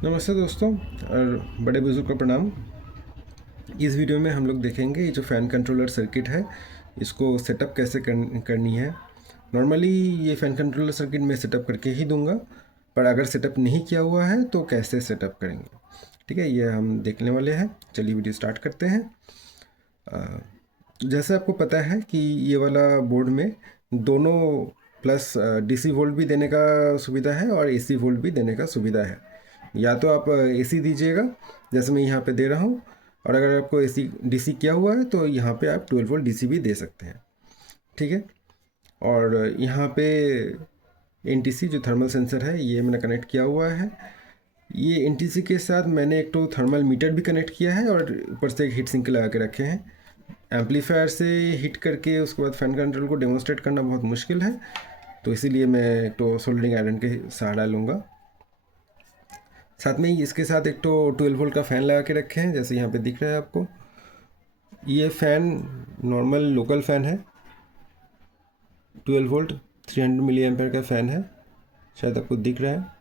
नमस्ते दोस्तों और बड़े बुजुर्ग को प्रणाम। इस वीडियो में हम लोग देखेंगे ये जो फ़ैन कंट्रोलर सर्किट है इसको सेटअप कैसे करनी है। नॉर्मली ये फ़ैन कंट्रोलर सर्किट मैं सेटअप करके ही दूंगा, पर अगर सेटअप नहीं किया हुआ है तो कैसे सेटअप करेंगे, ठीक है, ये हम देखने वाले हैं। चलिए वीडियो स्टार्ट करते हैं। जैसे आपको पता है कि ये वाला बोर्ड में दोनों प्लस डीसी वोल्ट भी देने का सुविधा है और एसी वोल्ट भी देने का सुविधा है। या तो आप एसी दीजिएगा जैसे मैं यहाँ पे दे रहा हूँ, और अगर आपको एसी डीसी किया हुआ है तो यहाँ पे आप 12 वोल्ट डीसी भी दे सकते हैं, ठीक है। और यहाँ पे एनटीसी जो थर्मल सेंसर है ये मैंने कनेक्ट किया हुआ है। ये एनटीसी के साथ मैंने एक तो थर्मल मीटर भी कनेक्ट किया है और ऊपर से एक हीट सिंक लगा के रखे हैं। एम्पलीफायर से हीट करके उसके बाद फ़ैन कंट्रोल को डेमोन्स्ट्रेट करना बहुत मुश्किल है, तो इसीलिए मैं एक तो सोल्डरिंग आयरन के सहारा लूँगा। साथ में ही इसके साथ एक तो 12 वोल्ट का फ़ैन लगा के रखे हैं, जैसे यहाँ पे दिख रहा है आपको। ये फ़ैन नॉर्मल लोकल फ़ैन है, 12 वोल्ट 300 मिली एम्पेयर का फ़ैन है, शायद आपको दिख रहा है।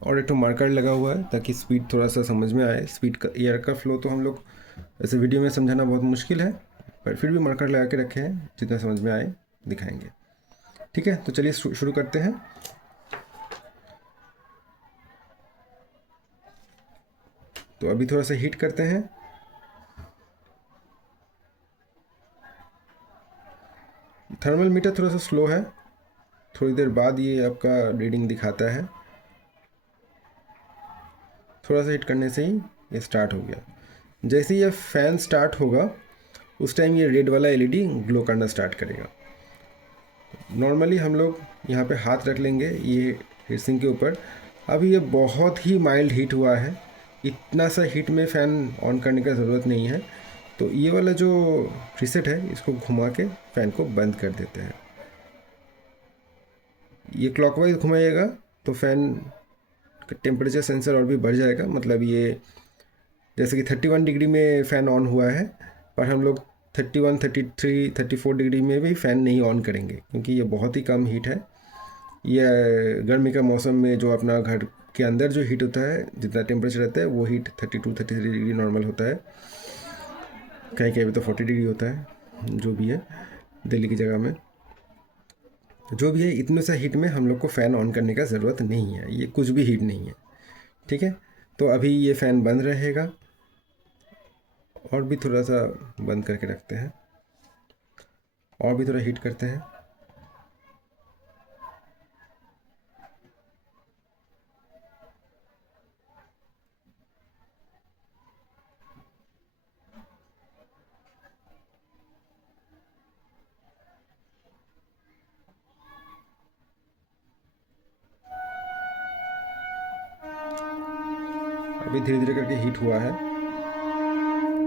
और एक तो मार्कर लगा हुआ है ताकि स्पीड थोड़ा सा समझ में आए। स्पीड का एयर का फ्लो तो हम लोग ऐसे वीडियो में समझाना बहुत मुश्किल है, पर फिर भी मार्कर लगा के रखे हैं, जितना समझ में आए दिखाएंगे, ठीक है। तो चलिए शुरू करते हैं। तो अभी थोड़ा सा हीट करते हैं। थर्मल मीटर थोड़ा सा स्लो है, थोड़ी देर बाद ये आपका रीडिंग दिखाता है। थोड़ा सा हिट करने से ही ये स्टार्ट हो गया। जैसे ही ये फ़ैन स्टार्ट होगा उस टाइम ये रेड वाला एलईडी ग्लो करना स्टार्ट करेगा। नॉर्मली हम लोग यहाँ पे हाथ रख लेंगे ये हीट सिंक के ऊपर। अभी ये बहुत ही माइल्ड हीट हुआ है, इतना सा हीट में फ़ैन ऑन करने का ज़रूरत नहीं है। तो ये वाला जो प्रीसेट है इसको घुमा के फ़ैन को बंद कर देते हैं। ये क्लॉकवाइज घुमाइएगा तो फ़ैन का टेम्परेचर सेंसर और भी बढ़ जाएगा। मतलब ये जैसे कि 31 डिग्री में फ़ैन ऑन हुआ है, पर हम लोग 31, 33, 34 डिग्री में भी फ़ैन नहीं ऑन करेंगे क्योंकि ये बहुत ही कम हीट है। यह गर्मी का मौसम में जो अपना घर के अंदर जो हीट होता है, जितना टेम्परेचर रहता है वो हीट 32, 33 डिग्री नॉर्मल होता है। कहीं कहीं पे तो 40 डिग्री होता है, जो भी है दिल्ली की जगह में। जो भी है इतने सा हीट में हम लोग को फ़ैन ऑन करने का ज़रूरत नहीं है, ये कुछ भी हीट नहीं है, ठीक है। तो अभी ये फ़ैन बंद रहेगा, और भी थोड़ा सा बंद करके रखते हैं और भी थोड़ा हीट करते हैं। अभी धीरे धीरे करके हीट हुआ है,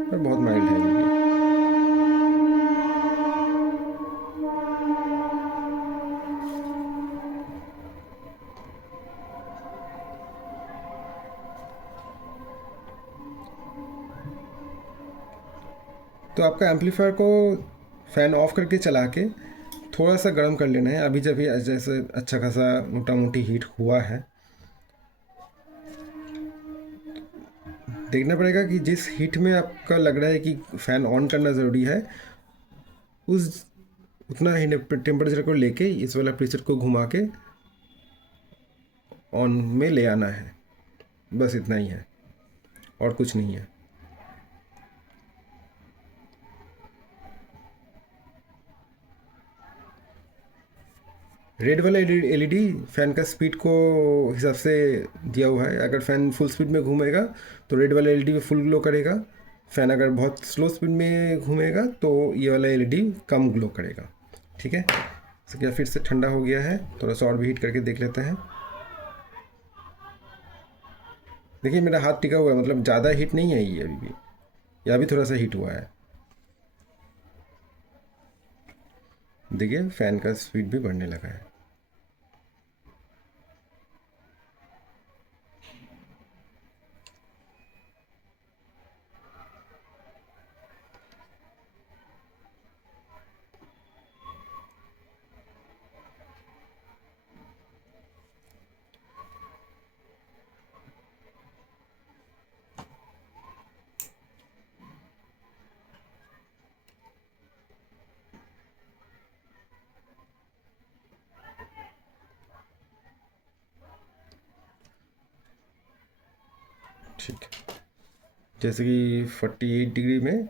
पर बहुत माइल्ड है अभी भी। तो आपका एम्पलीफायर को फ़ैन ऑफ करके चला के थोड़ा सा गर्म कर लेना है। अभी जब ये जैसे अच्छा खासा मोटा मोटी हीट हुआ है, देखना पड़ेगा कि जिस हीट में आपका लग रहा है कि फ़ैन ऑन करना ज़रूरी है, उस उतना ही टेम्परेचर को लेके इस वाला प्रेशर को घुमा के ऑन में ले आना है। बस इतना ही है और कुछ नहीं है। रेड वाला एलईडी फ़ैन का स्पीड को हिसाब से दिया हुआ है। अगर फ़ैन फुल स्पीड में घूमेगा तो रेड वाला एलईडी फुल ग्लो करेगा। फ़ैन अगर बहुत स्लो स्पीड में घूमेगा तो ये वाला एलईडी कम ग्लो करेगा, ठीक है। तो क्या फिर से ठंडा हो गया है, थोड़ा सा और भी हीट करके देख लेते हैं। देखिए मेरा हाथ टिका हुआ है, मतलब ज़्यादा हीट नहीं है ये अभी भी, या भी थोड़ा सा हीट हुआ है। देखिए फ़ैन का स्पीड भी बढ़ने लगा है। ठीक है, जैसे कि 48 डिग्री में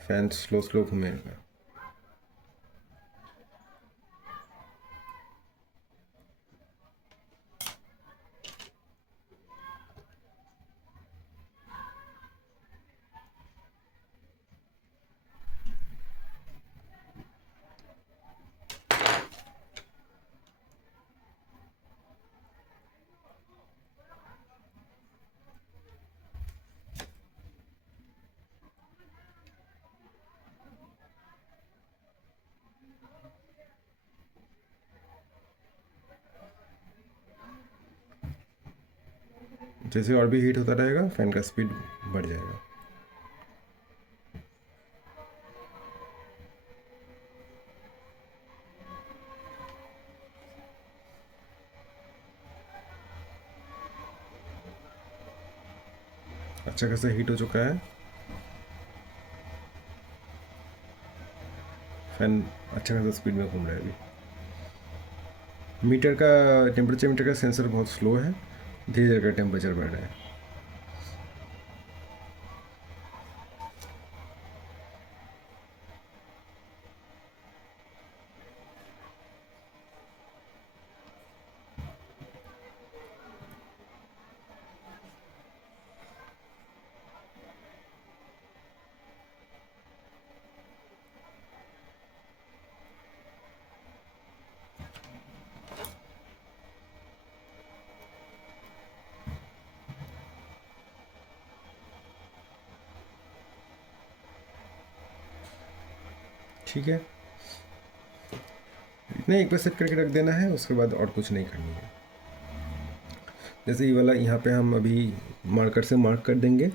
फैन स्लो स्लो घूमेगा। जैसे और भी हीट होता रहेगा फैन का स्पीड बढ़ जाएगा। अच्छा खासा हीट हो चुका है, फैन अच्छा खासा स्पीड में घूम रहा है अभी। मीटर का टेम्परेचर मीटर का सेंसर बहुत स्लो है, धीरे धीरे का टेम्परेचर बढ़ रहा है। ठीक है, इतना एक बार सेट करके रख देना है, उसके बाद और कुछ नहीं करनी है। जैसे ये वाला यहाँ पे हम अभी मार्कर से मार्क कर देंगे,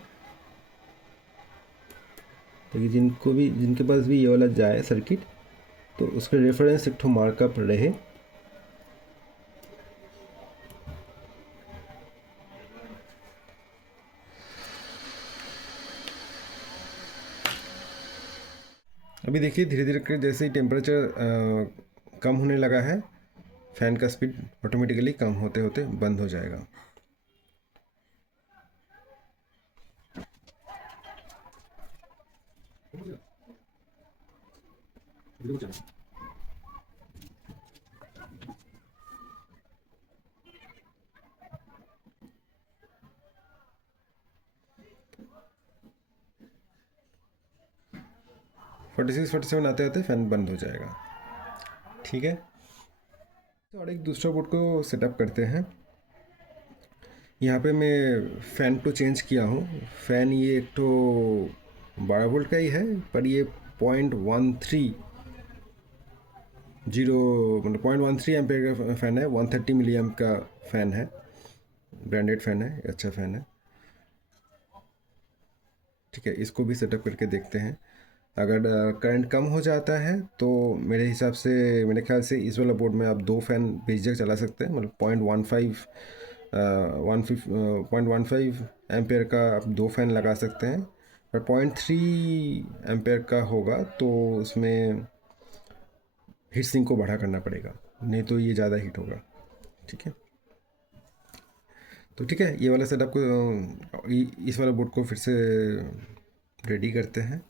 ताकि जिनके पास भी ये वाला जाए सर्किट, तो उसके रेफरेंस एक ठो मार्कअप रहे। अभी देखिए धीरे धीरे कर जैसे ही टेम्परेचर कम होने लगा है, फैन का स्पीड ऑटोमेटिकली कम होते होते बंद हो जाएगा। बिल्कुल। 46-47 आते आते फैन बंद हो जाएगा। ठीक है, तो और एक दूसरा बोर्ड को सेटअप करते हैं। यहाँ पे मैं फ़ैन तो चेंज किया हूँ। फ़ैन ये एक तो 12 वोल्ट का ही है, पर ये 0.13 जीरो मतलब 0.13 एम्पेयर का फ़ैन है। 130 मिली एम्प का फ़ैन है, ब्रांडेड फ़ैन है, अच्छा फ़ैन है। ठीक है, इसको भी सेटअप करके देखते हैं। अगर करंट कम हो जाता है तो मेरे हिसाब से, मेरे ख्याल से इस वाला बोर्ड में आप 2 फ़ैन बेझिझक चला सकते हैं। मतलब 0.15 एम्पेयर का आप 2 फ़ैन लगा सकते हैं। और 0.3 एम्पेयर का होगा तो उसमें हीट सिंक को बढ़ा करना पड़ेगा, नहीं तो ये ज़्यादा हीट होगा। ठीक है, तो ठीक है, ये वाला सेटअप को इस वाला बोर्ड को फिर से रेडी करते हैं।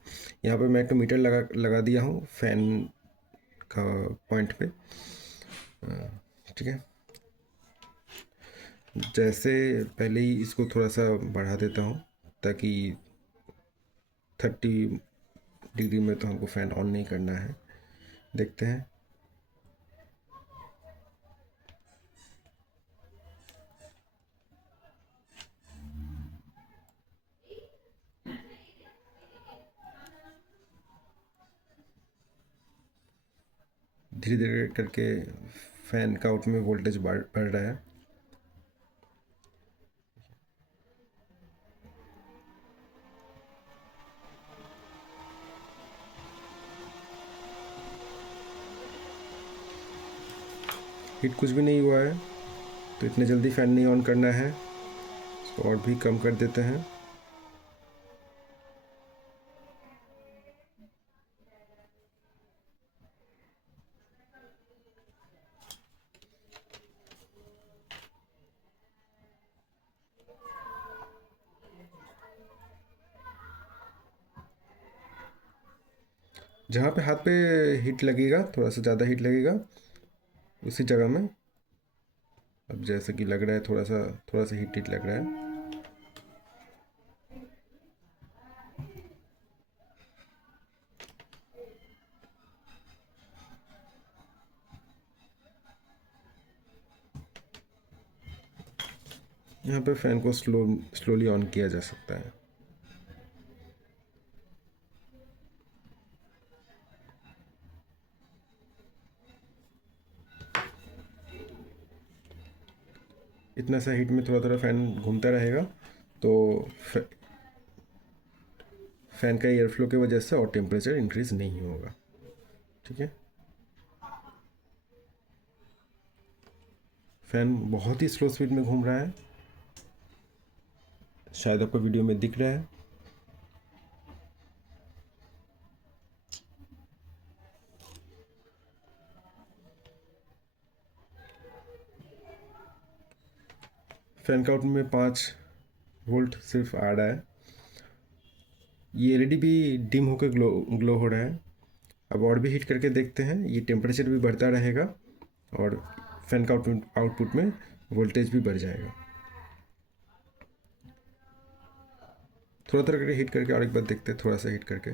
यहाँ पे मैं एक तो मीटर लगा दिया हूँ फ़ैन का पॉइंट पे। ठीक है, जैसे पहले ही इसको थोड़ा सा बढ़ा देता हूँ, ताकि 30 डिग्री में तो हमको फ़ैन ऑन नहीं करना है। देखते हैं। धीरे धीरे करके फ़ैन का आउट में वोल्टेज बढ़ रहा है। हीट कुछ भी नहीं हुआ है, तो इतने जल्दी फ़ैन नहीं ऑन करना है, इसको और भी कम कर देते हैं। जहाँ पे हाथ पे हीट लगेगा, थोड़ा सा ज़्यादा हीट लगेगा उसी जगह में, अब जैसे कि लग रहा है थोड़ा सा हीट हीट लग रहा है, यहाँ पे फ़ैन को स्लोली ऑन किया जा सकता है। इतना सा हीट में थोड़ा थोड़ा फ़ैन घूमता रहेगा, तो फ़ैन का एयर फ्लो की वजह से और टेम्परेचर इंक्रीज़ नहीं होगा। ठीक है, फ़ैन बहुत ही स्लो स्पीड में घूम रहा है, शायद आपको वीडियो में दिख रहा है। फ़ैन का आउटपुट में 5 वोल्ट सिर्फ आ रहा है। ये एलईडी भी डिम होकर ग्लो हो रहा है। अब और भी हीट करके देखते हैं, ये टेम्परेचर भी बढ़ता रहेगा और फ़ैन का आउटपुट में वोल्टेज भी बढ़ जाएगा। थोड़ा थोड़ा करके हीट करके और एक बार देखते हैं, थोड़ा सा हीट करके।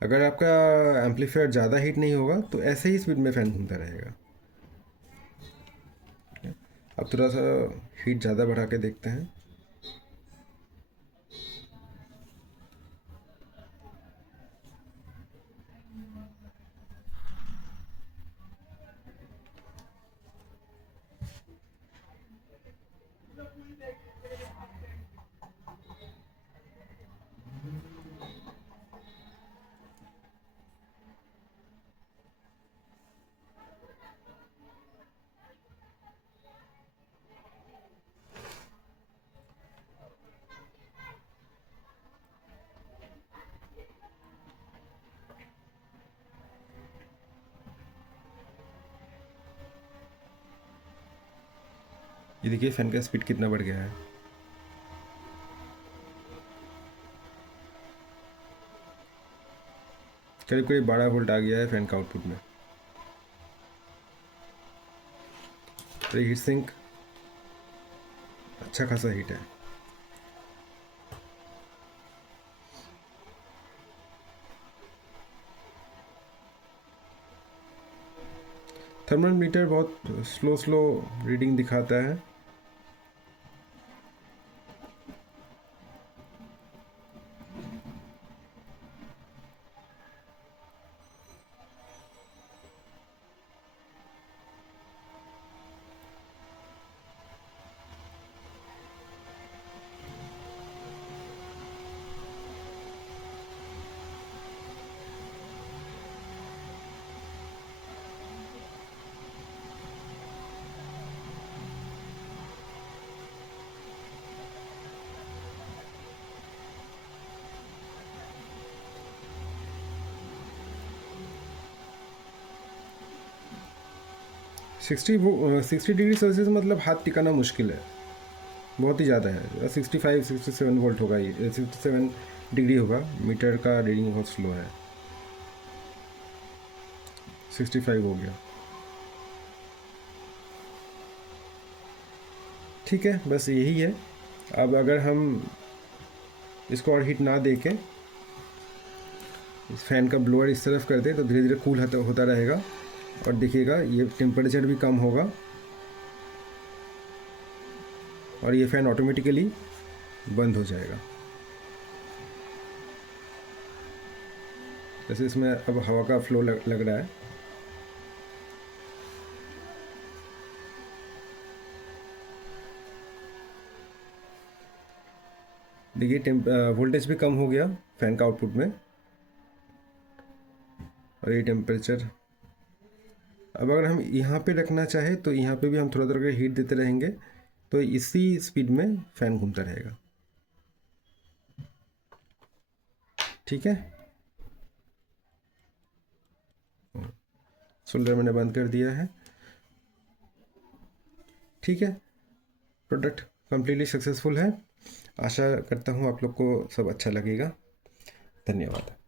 अगर आपका एम्पलीफायर ज़्यादा हीट नहीं होगा तो ऐसे ही स्पीड में फ़ैन घूमता रहेगा। अब थोड़ा सा हीट ज़्यादा बढ़ा के देखते हैं। ये देखिए फ़ैन का स्पीड कितना बढ़ गया है। करीब करीब 12 वोल्ट आ गया है फ़ैन का आउटपुट में। तो हीट सिंक अच्छा खासा हीट है। थर्मोमीटर बहुत स्लो स्लो रीडिंग दिखाता है। सिक्सटी 60 डिग्री सेल्सियस मतलब हाथ टिकाना मुश्किल है, बहुत ही ज़्यादा है। 65-67 वोल्ट होगा, ये 67 डिग्री होगा। मीटर का रीडिंग बहुत स्लो है। 65 हो गया। ठीक है, बस यही है। अब अगर हम इसको और हीट ना दे के इस फ़ैन का ब्लोअर इस तरफ कर दें तो धीरे धीरे कूल होता रहेगा और देखिएगा ये टेम्परेचर भी कम होगा और ये फ़ैन ऑटोमेटिकली बंद हो जाएगा। जैसे इसमें अब हवा का फ्लो लग रहा है। देखिए वोल्टेज भी कम हो गया फ़ैन का आउटपुट में और ये टेम्परेचर। अब अगर हम यहाँ पे रखना चाहे तो यहाँ पे भी हम थोड़ा थोड़ा हीट देते रहेंगे तो इसी स्पीड में फ़ैन घूमता रहेगा। ठीक है, सोल्डर मैंने बंद कर दिया है। ठीक है, प्रोडक्ट कम्प्लीटली सक्सेसफुल है। आशा करता हूँ आप लोग को सब अच्छा लगेगा। धन्यवाद।